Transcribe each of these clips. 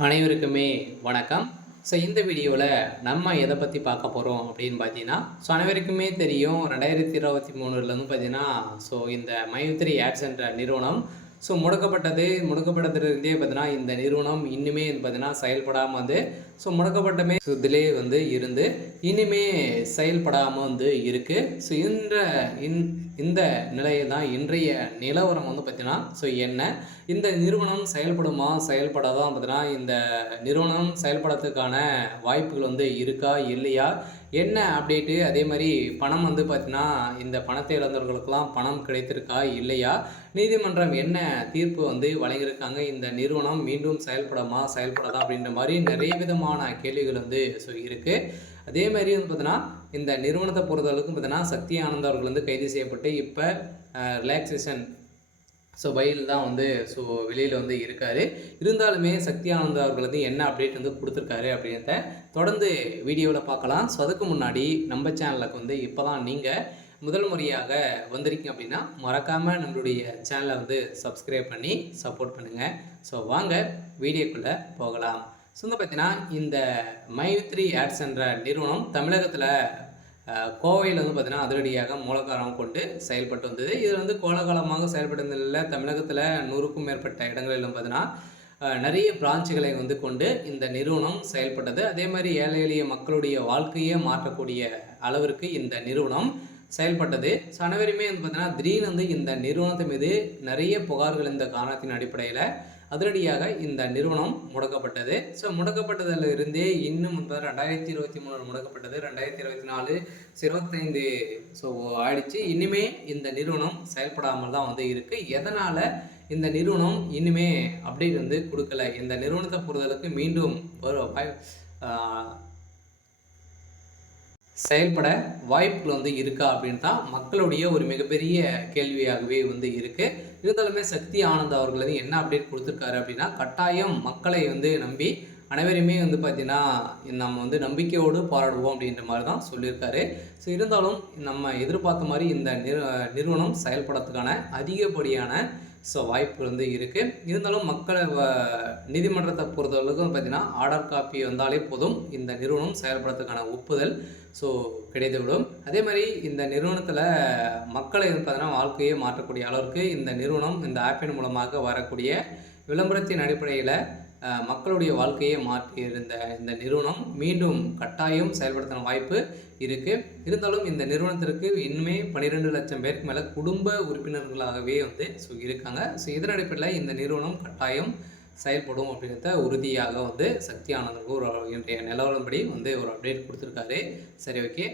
அனைவருக்குமே வணக்கம். இந்த வீடியோவில் நம்ம எதை பற்றி பார்க்க போகிறோம் அப்படின்னு பார்த்தீங்கன்னா, அனைவருக்குமே தெரியும் 2023லேருந்து பார்த்தீங்கன்னா, இந்த மைத்ரி ஆட்ஸ் என்ற நிறுவனம் முடக்கப்பட்டதுலேருந்தே பார்த்தீங்கன்னா, இந்த நிறுவனம் இன்னுமே பார்த்தீங்கன்னா செயல்படாமல் வந்து முடக்கப்பட்டமே இதிலே வந்து இருந்து இனிமே செயல்படாமல் வந்து இருக்குது. இந்த நிலையில் தான் இன்றைய நிலவரம் வந்து பார்த்தீங்கன்னா என்ன இந்த நிறுவனம் செயல்படுமா செயல்படாதான் பார்த்தீங்கன்னா இந்த நிறுவனம் செயல்படுறதுக்கான வாய்ப்புகள் வந்து இருக்கா இல்லையா, என்ன அப்டேட்டு, அதே மாதிரி பணம் வந்து பார்த்தீங்கன்னா இந்த பணத்தை இழந்தவர்களுக்கெல்லாம் பணம் கிடைத்திருக்கா இல்லையா, நீதிமன்றம் என்ன தீர்ப்பு வந்து வழங்கியிருக்காங்க, இந்த நிறுவனம் மீண்டும் செயல்படாதா அப்படின்ற மாதிரி நிறைய விதமான கேள்விகள் வந்து இருக்குது. அதே மாதிரி வந்து பார்த்தீங்கன்னா இந்த நிறுவனத்தை பொறுத்தளவுக்கு பார்த்தீங்கன்னா சக்தி ஆனந்த் அவர்கள் வந்து கைது செய்யப்பட்டு இப்போ ரிலாக்ஸேஷன் பையில் தான் வந்து வெளியில் வந்து இருக்கார். இருந்தாலுமே சக்தி ஆனந்த் அவர்கள் வந்து என்ன அப்டேட் வந்து கொடுத்துருக்காரு அப்படின்றத தொடர்ந்து வீடியோவில் பார்க்கலாம். அதுக்கு முன்னாடி நம்ம சேனலுக்கு வந்து இப்போ தான் நீங்கள் முதல் முறையாக வந்திருக்கீங்க அப்படின்னா மறக்காமல் நம்மளுடைய சேனலை வந்து சப்ஸ்கிரைப் பண்ணி சப்போர்ட் பண்ணுங்கள். வாங்க வீடியோக்குள்ளே போகலாம். வந்து பார்த்தீங்கன்னா இந்த மைத்ரி ஆட்ஸ் என்ற நிறுவனம் தமிழகத்தில் கோவையில் வந்து பார்த்தீங்கன்னா அதிரடியாக மூலக்காரம் கொண்டு செயல்பட்டு வந்தது. இது வந்து கோலகாலமாக செயல்பட்டதில் தமிழகத்தில் 100க்கும் மேற்பட்ட இடங்களிலும் பார்த்தீங்கன்னா நிறைய பிரான்ச்சுகளை வந்து கொண்டு இந்த நிறுவனம் செயல்பட்டது. அதே மாதிரி ஏழை எளிய மக்களுடைய வாழ்க்கையை மாற்றக்கூடிய அளவிற்கு இந்த நிறுவனம் செயல்பட்டது. அனைவருமே வந்து பார்த்தீங்கன்னா திடீர்னு வந்து இந்த நிறுவனத்தின் மீது நிறைய புகார்கள் இந்த காரணத்தின் அடிப்படையில் அதிரடியாக இந்த நிறுவனம் முடக்கப்பட்டது. முடக்கப்பட்டதில் இருந்தே இன்னும் 2023 முடக்கப்பட்டது, 2024 25 ஆயிடுச்சு. இனிமே இந்த நிறுவனம் செயல்படாமல் தான் வந்து இருக்குது. எதனால் இந்த நிறுவனம் இனிமே அப்டேட் வந்து கொடுக்கல, இந்த நிறுவனத்தை பொறுத்தளவுக்கு மீண்டும் செயல்பட வாய்ப்புகள் வந்து இருக்கா அப்படின்னு தான் மக்களுடைய ஒரு மிகப்பெரிய கேள்வியாகவே வந்து இருக்குது. இருந்தாலுமே சக்தி ஆனந்த் அவர்கள் வந்து என்ன அப்டேட் கொடுத்துருக்காரு அப்படின்னா, கட்டாயம் மக்களை வந்து நம்பி அனைவருமே வந்து பார்த்திங்கன்னா நம்ம வந்து நம்பிக்கையோடு போராடுவோம் அப்படின்ற மாதிரி தான் சொல்லியிருக்காரு. இருந்தாலும் நம்ம எதிர்பார்த்த மாதிரி இந்த நிறுவனம் செயல்படுறதுக்கான அதிகப்படியான வாய்ப்பு வந்து இருக்குது. இருந்தாலும் மக்களை நீதிமன்றத்தை பொறுத்தவரைக்கும் பார்த்திங்கன்னா ஆர்டர் காப்பி வந்தாலே போதும் இந்த நிறுவனம் செயல்படுறதுக்கான ஒப்புதல் கிடைத்துவிடும். அதே மாதிரி இந்த நிறுவனத்தில் மக்களை பார்த்தீங்கன்னா வாழ்க்கையை மாற்றக்கூடிய அளவிற்கு இந்த நிறுவனம் இந்த ஆப்பின் மூலமாக வரக்கூடிய விளம்பரத்தின் அடிப்படையில் மக்களுடைய வாழ்க்கையை மாற்றி இருந்த இந்த நிறுவனம் மீண்டும் கட்டாயம் செயல்படுத்தின வாய்ப்பு இருக்குது. இருந்தாலும் இந்த நிறுவனத்திற்கு இன்னுமே 12 லட்சம் பேருக்கு மேலே குடும்ப உறுப்பினர்களாகவே வந்து இருக்காங்க. இதன் அடிப்படையில் இந்த நிறுவனம் கட்டாயம் செயல்படும் அப்படின்றத உறுதியாக வந்து சக்தி ஆனந்துக்கு ஒரு இன்றைய நிலவரப்படி வந்து ஒரு அப்டேட் கொடுத்துருக்காரு. சரி, ஓகே.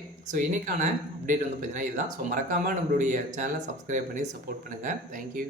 இன்றைக்கான அப்டேட் வந்து பார்த்திங்கன்னா இதுதான். மறக்காமல் நம்மளுடைய சேனலை சப்ஸ்கிரைப் பண்ணி சப்போர்ட் பண்ணுங்கள். தேங்க்யூ.